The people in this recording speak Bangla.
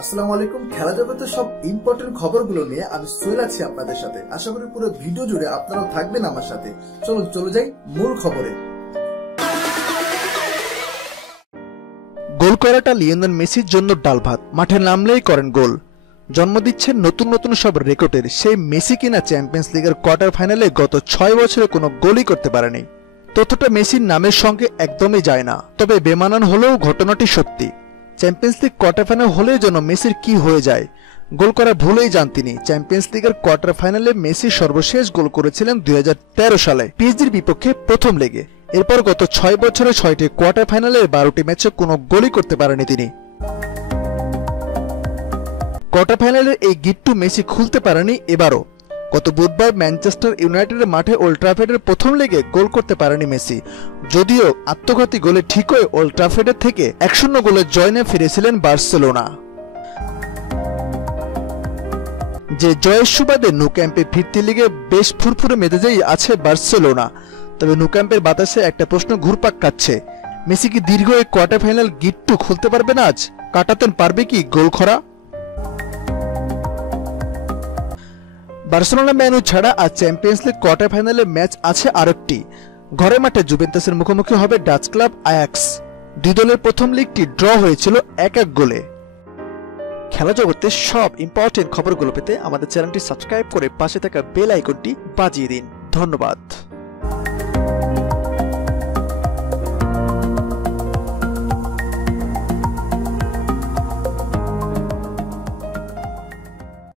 আসসালামু আলাইকুম। খেলা জগতের সব ইম্পর্টেন্ট খবরগুলো নিয়ে আমি সোহেল আছি আপনাদের সাথে। আশা করি পুরো ভিডিও জুড়ে আপনারাও থাকবেন আমার সাথে। চলে যাই মূল খবরে। গোল করাটা লিওনেল মেসির জন্য ডাল ভাত। মাঠে নামলেই করেন গোল। জন্ম দিচ্ছেন নতুন নতুন সব রেকর্ডের। সেই মেসি কিনা চ্যাম্পিয়ন্স লিগের কোয়ার্টার ফাইনালে গত ছয় বছরে কোনো গোলই করতে পারেনি। তথ্যটা মেসির নামের সঙ্গে একদমই যায় না। তবে বেমানান হলেও ঘটনাটি সত্যি। চ্যাম্পিয়ন্স লিগ কোয়ার্টার ফাইনাল হলেই যেন মেসির কি হয়ে যায়। গোল করা ভুলেই যান তিনি। চ্যাম্পিয়ন্স লিগের কোয়ার্টার ফাইনালে মেসি সর্বশেষ গোল করেছিলেন দুই হাজার তেরো সালে, পিএসজির বিপক্ষে প্রথম লেগে। এরপর গত ছয় বছরে ছয়টি কোয়ার্টার ফাইনালের বারোটি ম্যাচে কোনো গোলই করতে পারেনি তিনি। কোয়ার্টার ফাইনালের এই গিট্টু মেসি খুলতে পারেনি এবারও। গত বুধবার ম্যানচেস্টার ইউনাইটেডের মাঠে ওল্ড ট্রাফেডের প্রথম লেগে গোল করতে পারেনি মেসি। যদিও আত্মঘাতী গোলে ঠিকই ওল্ড ট্রাফেডের থেকে এক শূন্য গোলের জয় নিয়ে ফিরেছিলেন বার্সেলোনা। যে জয়ের সুবাদে নু ক্যাম্পে ফিরতি লিগে বেশ ফুরফুরে মেজাজেই আছে বার্সেলোনা। তবে নু ক্যাম্পের বাতাসে একটা প্রশ্ন ঘুরপাক কাটছে মেসি কি দীর্ঘ এই কোয়ার্টার ফাইনাল গিট্টু খুলতে পারবে না আজ? কাটাতেন পারবে কি গোল খরা বার্সেলোনা ম্যানু ছাড়া আর চ্যাম্পিয়ন্স লিগ কোয়ার্টার ফাইনালে ম্যাচ আছে আরেকটি। ঘরে মাঠে জুভেন্টাসের মুখোমুখি হবে ডাচ ক্লাব আয়াক্স। দুই দলের প্রথম লিগটি ড্র হয়েছিল এক এক গোলে। খেলা জগতে সব ইম্পর্টেন্ট খবরগুলো পেতে আমাদের চ্যানেলটি সাবস্ক্রাইব করে পাশে থাকা বেল আইকনটি বাজিয়ে দিন। ধন্যবাদ।